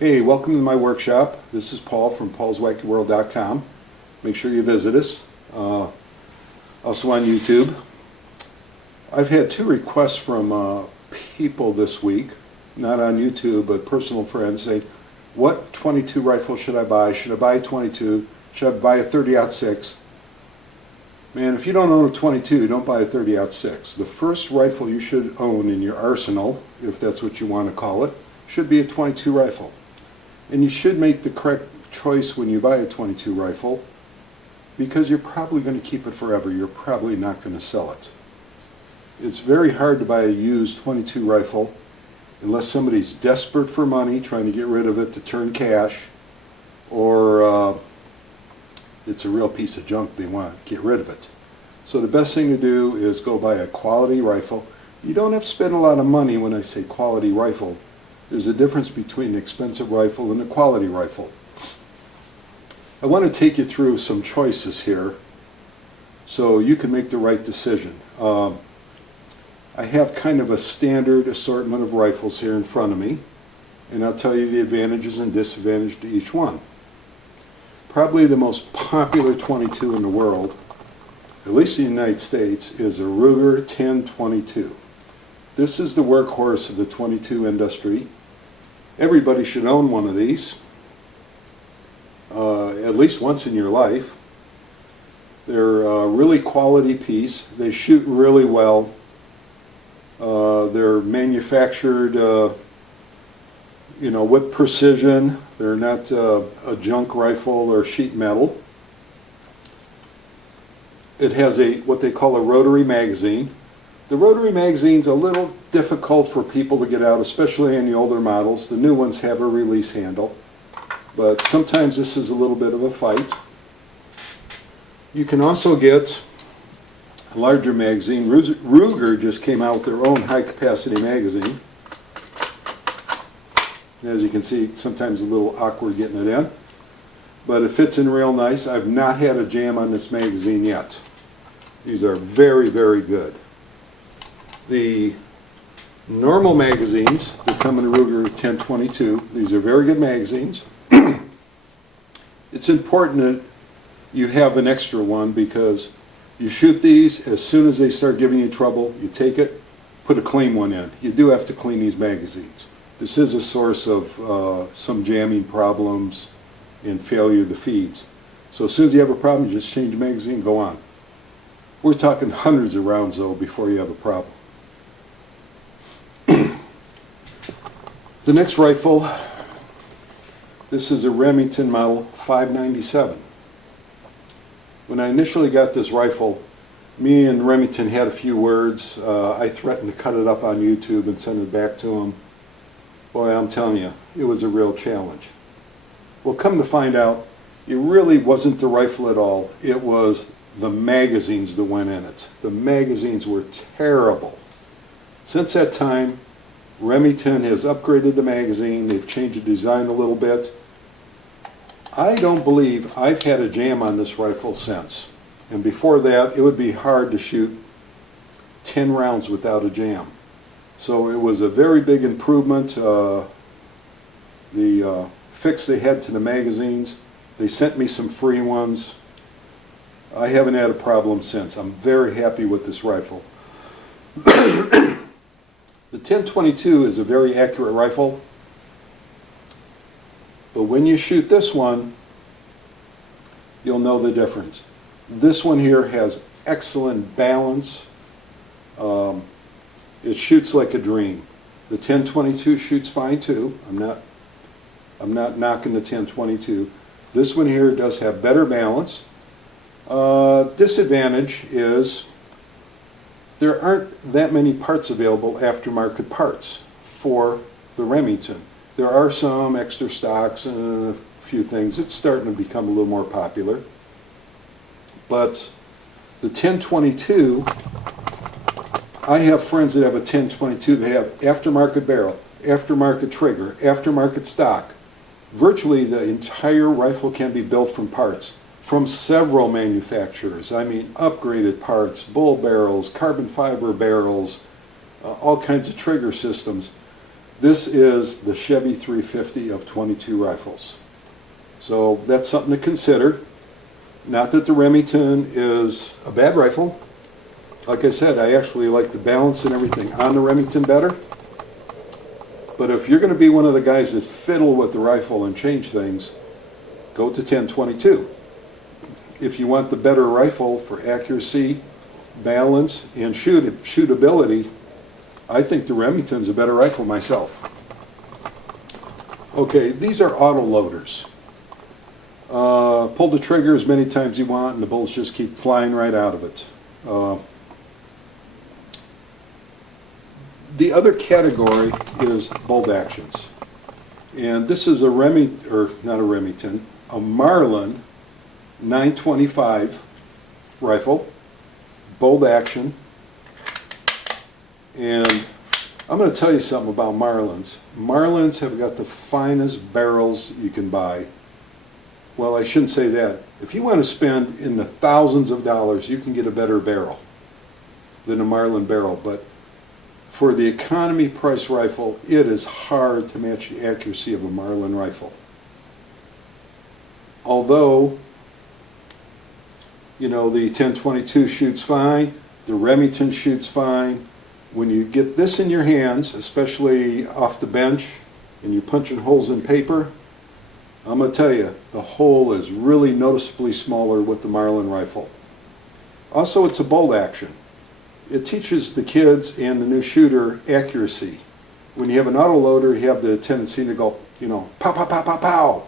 Hey, welcome to my workshop. This is Paul from paulswackyworld.com. Make sure you visit us. Also on YouTube. I've had two requests from people this week, not on YouTube, but personal friends, saying, what .22 rifle should I buy? Should I buy a .22? Should I buy a 30-06? Man, if you don't own a .22, don't buy a 30-06. The first rifle you should own in your arsenal, if that's what you want to call it, should be a .22 rifle. And you should make the correct choice when you buy a .22 rifle, because you're probably going to keep it forever. You're probably not going to sell it. It's very hard to buy a used .22 rifle unless somebody's desperate for money, trying to get rid of it to turn cash, or it's a real piece of junk, they want to get rid of it. So the best thing to do is go buy a quality rifle. You don't have to spend a lot of money when I say quality rifle. There's a difference between an expensive rifle and a quality rifle. I want to take you through some choices here so you can make the right decision. I have kind of a standard assortment of rifles here in front of me, and I'll tell you the advantages and disadvantages to each one. Probably the most popular .22 in the world, at least in the United States, is a Ruger 1022. This is the workhorse of the .22 industry. Everybody should own one of these, at least once in your life. They're a really quality piece. They shoot really well. They're manufactured, with precision. They're not a junk rifle or sheet metal. It has what they call a rotary magazine. The rotary magazine's a little difficult for people to get out, especially in the older models. The new ones have a release handle, but sometimes this is a little bit of a fight. You can also get a larger magazine. Ruger just came out with their own high-capacity magazine. As you can see, sometimes a little awkward getting it in, but it fits in real nice. I've not had a jam on this magazine yet. These are very, very good. The normal magazines that come in a Ruger 1022, these are very good magazines. It's important that you have an extra one, because you shoot these, as soon as they start giving you trouble, you take it, put a clean one in. You do have to clean these magazines. This is a source of some jamming problems and failure of the feeds. So as soon as you have a problem, you just change the magazine, go on. We're talking hundreds of rounds, though, before you have a problem. The next rifle, this is a Remington model 597. When I initially got this rifle, me and Remington had a few words. I threatened to cut it up on YouTube and send it back to him. Boy, I'm telling you, it was a real challenge. Well, come to find out, it really wasn't the rifle at all. It was the magazines that went in it. The magazines were terrible. Since that time, Remington has upgraded the magazine. They've changed the design a little bit. I don't believe I've had a jam on this rifle since. And before that, it would be hard to shoot 10 rounds without a jam. So it was a very big improvement. The fix they had to the magazines, they sent me some free ones. I haven't had a problem since. I'm very happy with this rifle. The 1022 is a very accurate rifle, but when you shoot this one, you'll know the difference. This one here has excellent balance. It shoots like a dream. The 1022 shoots fine too. I'm not knocking the 1022. This one here does have better balance. Disadvantage is there aren't that many parts available, aftermarket parts, for the Remington. There are some extra stocks and a few things. It's starting to become a little more popular. But the 1022, I have friends that have a 1022. They have aftermarket barrel, aftermarket trigger, aftermarket stock. Virtually the entire rifle can be built from parts from several manufacturers. I mean, upgraded parts, bull barrels, carbon fiber barrels, all kinds of trigger systems. This is the Chevy 350 of 22 rifles. So that's something to consider. Not that the Remington is a bad rifle. Like I said, I actually like the balance and everything on the Remington better. But if you're going to be one of the guys that fiddle with the rifle and change things, go to 10-22. If you want the better rifle for accuracy, balance, and shootability, I think the Remington's a better rifle myself. Okay, these are auto loaders. Pull the trigger as many times as you want and the bullets just keep flying right out of it. The other category is bolt actions. And this is a Marlin 925 rifle, bolt action. And I'm going to tell you something about Marlins. Marlins have got the finest barrels you can buy. Well, I shouldn't say that. If you want to spend in the thousands of dollars, you can get a better barrel than a Marlin barrel. But for the economy price rifle, it is hard to match the accuracy of a Marlin rifle. Although, you know, the 10-22 shoots fine, the Remington shoots fine. When you get this in your hands, especially off the bench, and you're punching holes in paper, I'm going to tell you, the hole is really noticeably smaller with the Marlin rifle. Also, it's a bolt action. It teaches the kids and the new shooter accuracy. When you have an autoloader, you have the tendency to go, you know, pow, pow, pow, pow, pow.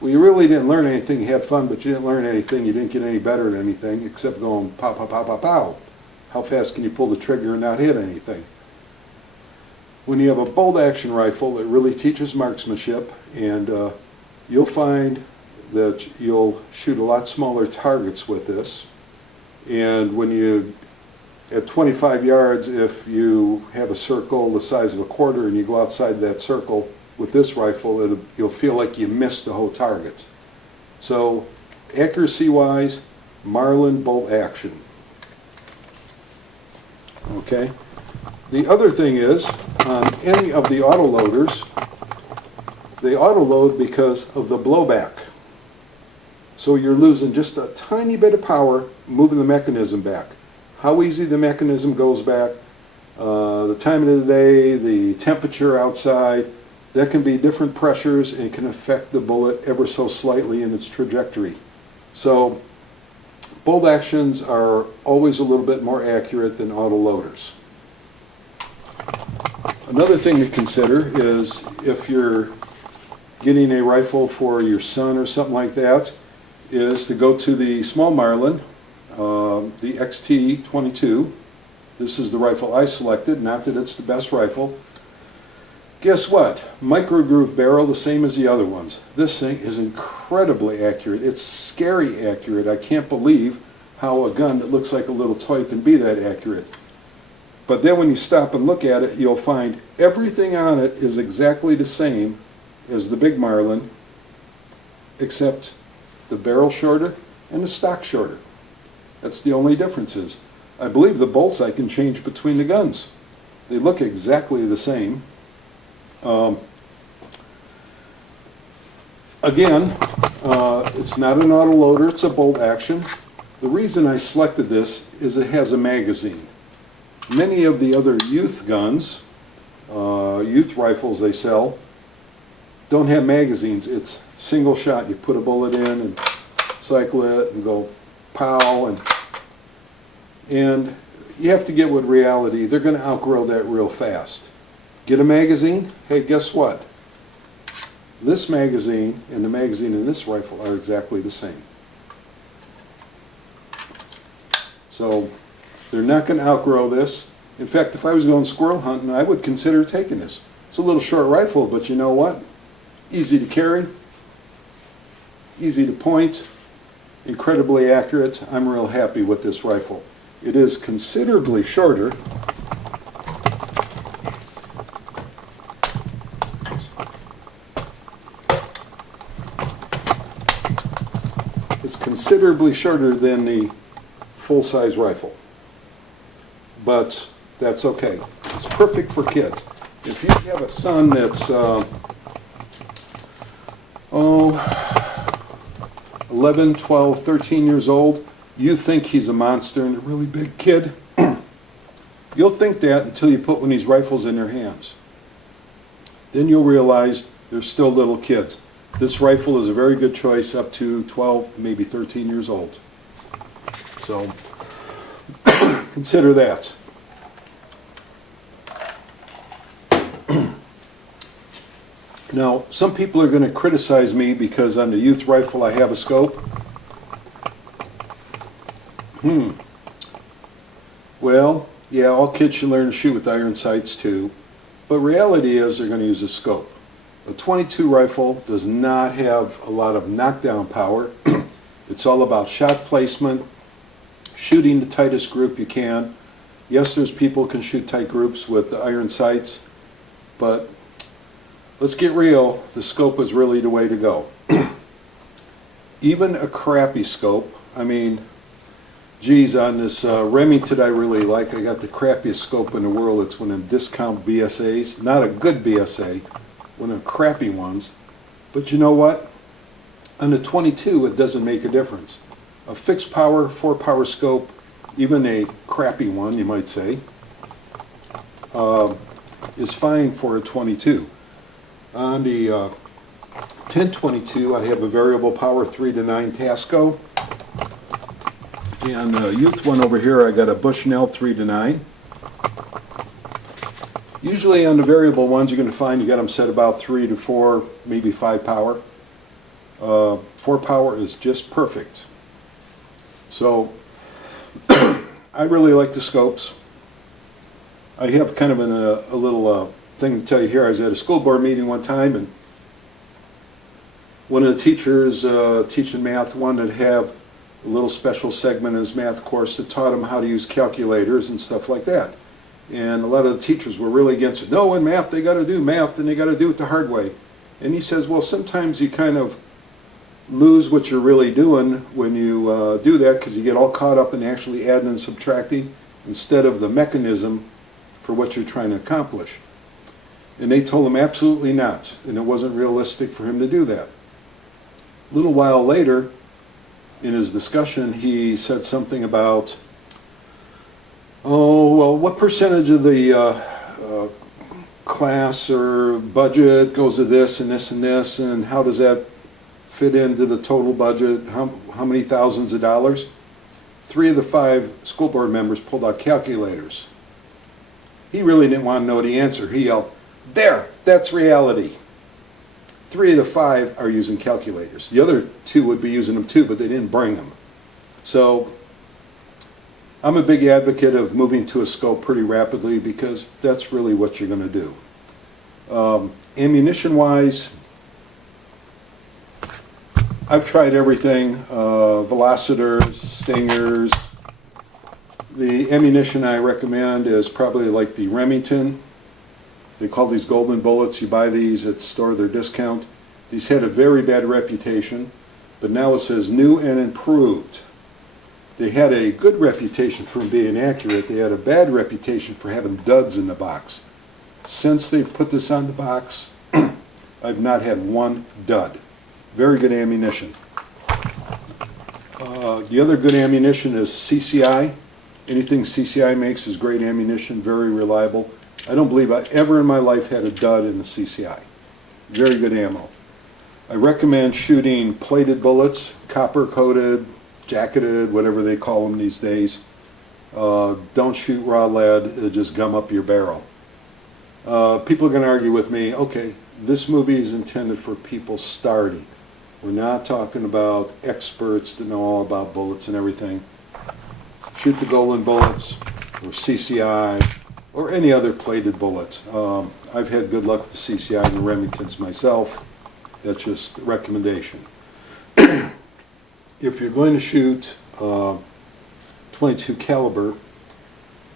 Well, you really didn't learn anything. You had fun, but you didn't learn anything. You didn't get any better at anything except going pow, pow, pow, pow, pow. How fast can you pull the trigger and not hit anything? When you have a bolt action rifle, it really teaches marksmanship, and you'll find that you'll shoot a lot smaller targets with this. And when you, at 25 yards, if you have a circle the size of a quarter and you go outside that circle with this rifle, you'll feel like you missed the whole target. So accuracy-wise, Marlin bolt action. Okay. The other thing is, on any of the autoloaders, they autoload because of the blowback. So you're losing just a tiny bit of power moving the mechanism back. How easy the mechanism goes back, the time of the day, the temperature outside, that can be different pressures and can affect the bullet ever so slightly in its trajectory. So bolt actions are always a little bit more accurate than autoloaders. Another thing to consider is if you're getting a rifle for your son or something like that, is to go to the small Marlin, the XT-22. This is the rifle I selected, not that it's the best rifle. Guess what? Micro groove barrel, the same as the other ones. This thing is incredibly accurate. It's scary accurate. I can't believe how a gun that looks like a little toy can be that accurate. But then when you stop and look at it, you'll find everything on it is exactly the same as the big Marlin, except the barrel shorter and the stock shorter. That's the only differences. I believe the bolts I can change between the guns. They look exactly the same. Again, it's not an autoloader, it's a bolt action. The reason I selected this is it has a magazine. Many of the other youth guns, youth rifles they sell, don't have magazines. It's single shot. You put a bullet in and cycle it and go pow, and you have to get with reality. They're going to outgrow that real fast. Get a magazine? Hey, guess what? This magazine and the magazine in this rifle are exactly the same. So they're not going to outgrow this. In fact, if I was going squirrel hunting, I would consider taking this. It's a little short rifle, but you know what? Easy to carry, easy to point, incredibly accurate. I'm real happy with this rifle. It is considerably shorter. It's considerably shorter than the full-size rifle. But that's okay. It's perfect for kids. If you have a son that's, 11, 12, 13 years old, you think he's a monster and a really big kid, you'll think that until you put one of these rifles in their hands. Then you'll realize they're still little kids. This rifle is a very good choice up to 12, maybe 13 years old. So consider that. Now, some people are going to criticize me because on the youth rifle I have a scope. Well, yeah, all kids should learn to shoot with iron sights too, but reality is they're going to use a scope. A .22 rifle does not have a lot of knockdown power. It's all about shot placement, shooting the tightest group you can. Yes, there's people who can shoot tight groups with iron sights, but let's get real, the scope is really the way to go. Even a crappy scope, I mean, geez, on this Remington I really like, I got the crappiest scope in the world. It's one of them discount BSAs, not a good BSA, one of the crappy ones. But you know what? On the .22 it doesn't make a difference. A fixed power, 4-power scope, even a crappy one you might say, is fine for a .22. On the 1022 I have a variable power 3 to 9 Tasco. And the youth one over here I got a Bushnell 3 to 9. Usually on the variable ones you're going to find you got them set about 3 to 4, maybe 5 power. 4 power is just perfect. So I really like the scopes. I have kind of a little thing to tell you here. I was at a school board meeting one time and one of the teachers teaching math wanted to have a little special segment in his math course that taught him how to use calculators and stuff like that. And a lot of the teachers were really against it. No, in math they got to do math and they got to do it the hard way. And he says, well, sometimes you kind of lose what you're really doing when you do that, because you get all caught up in actually adding and subtracting instead of the mechanism for what you're trying to accomplish. And they told him absolutely not, and it wasn't realistic for him to do that. A little while later in his discussion he said something about, oh, well, what percentage of the class or budget goes to this and this and this, and how does that fit into the total budget, how many thousands of dollars? 3 of the 5 school board members pulled out calculators. He really didn't want to know the answer. He yelled, there, that's reality. 3 of the 5 are using calculators. The other 2 would be using them too, but they didn't bring them. So I'm a big advocate of moving to a scope pretty rapidly because that's really what you're going to do. Ammunition-wise, I've tried everything, velocitors, stingers. The ammunition I recommend is probably like the Remington. They call these golden bullets. You buy these at the store, they're discount. These had a very bad reputation, but now it says new and improved. They had a good reputation for being accurate. They had a bad reputation for having duds in the box. Since they've put this on the box, I've not had one dud. Very good ammunition. The other good ammunition is CCI. Anything CCI makes is great ammunition, very reliable. I don't believe I ever in my life had a dud in the CCI. Very good ammo. I recommend shooting plated bullets, copper coated, jacketed, whatever they call them these days. Don't shoot raw lead, it'll just gum up your barrel. People are going to argue with me, okay, this movie is intended for people starting. We're not talking about experts that know all about bullets and everything. Shoot the golden bullets, or CCI, or any other plated bullet. I've had good luck with the CCI and the Remingtons myself. That's just a recommendation. If you're going to shoot .22 caliber,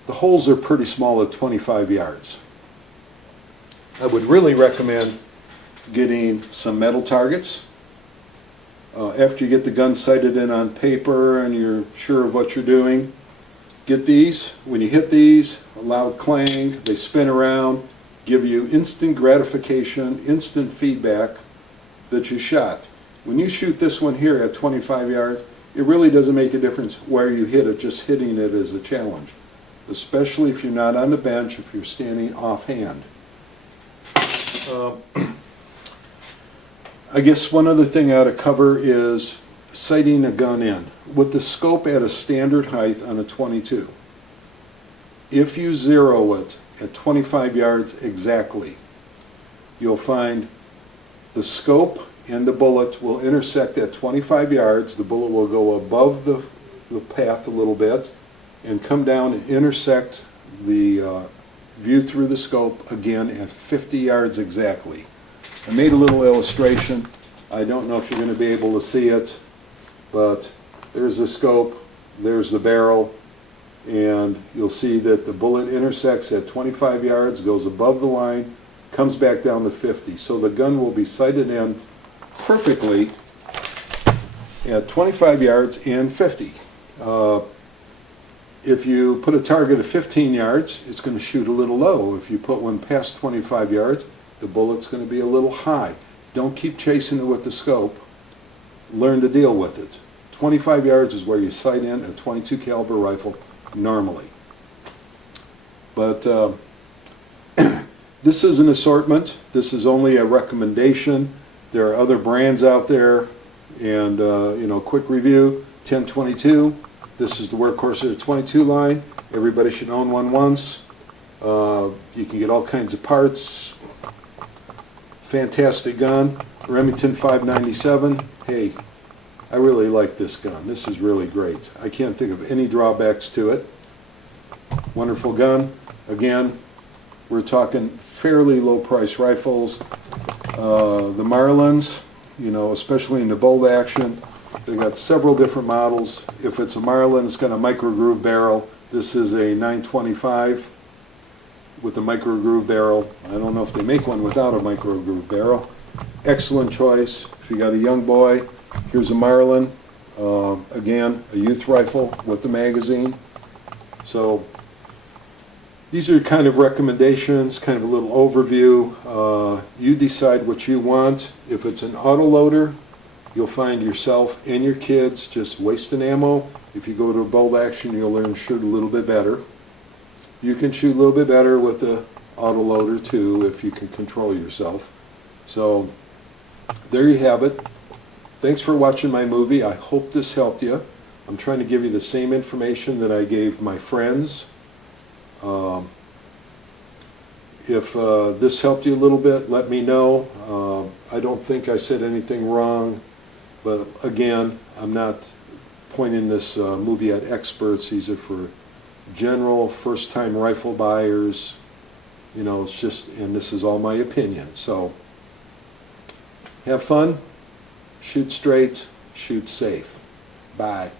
the holes are pretty small at 25 yards. I would really recommend getting some metal targets. After you get the gun sighted in on paper and you're sure of what you're doing, get these. When you hit these, a loud clang, they spin around. give you instant gratification, instant feedback that you shot. When you shoot this one here at 25 yards, it really doesn't make a difference where you hit it, just hitting it is a challenge. Especially if you're not on the bench, if you're standing offhand. I guess one other thing I ought to cover is sighting a gun in. With the scope at a standard height on a 22, if you zero it at 25 yards exactly, you'll find the scope and the bullet will intersect at 25 yards. The bullet will go above the path a little bit and come down and intersect the view through the scope again at 50 yards exactly. I made a little illustration. I don't know if you're going to be able to see it, but there's the scope, there's the barrel, and you'll see that the bullet intersects at 25 yards, goes above the line, comes back down to 50. So the gun will be sighted in perfectly at 25 yards and 50. If you put a target at 15 yards, it's going to shoot a little low. If you put one past 25 yards, the bullet's going to be a little high. Don't keep chasing it with the scope. Learn to deal with it. 25 yards is where you sight in a .22 caliber rifle normally. But this is an assortment. This is only a recommendation. There are other brands out there, and quick review, 1022. This is the workhorse of the 22 line. Everybody should own one once. You can get all kinds of parts. Fantastic gun. Remington 597. Hey, I really like this gun. This is really great. I can't think of any drawbacks to it. Wonderful gun. Again, we're talking fairly low price rifles. The Marlins, especially in the bolt action, they've got several different models. If it's a Marlin, it's got a micro groove barrel. This is a 925 with a micro groove barrel. I don't know if they make one without a micro groove barrel. Excellent choice. If you got a young boy, here's a Marlin. Again, a youth rifle with the magazine. So these are kind of recommendations, kind of a little overview. You decide what you want. If it's an autoloader, you'll find yourself and your kids just wasting ammo. If you go to a bolt action, you'll learn to shoot a little bit better. You can shoot a little bit better with the autoloader too if you can control yourself. So there you have it. Thanks for watching my movie. I hope this helped you. I'm trying to give you the same information that I gave my friends. If this helped you a little bit, let me know. I don't think I said anything wrong, but again, I'm not pointing this movie at experts. These are for general first-time rifle buyers. It's just, and this is all my opinion. So have fun, shoot straight, shoot safe. Bye.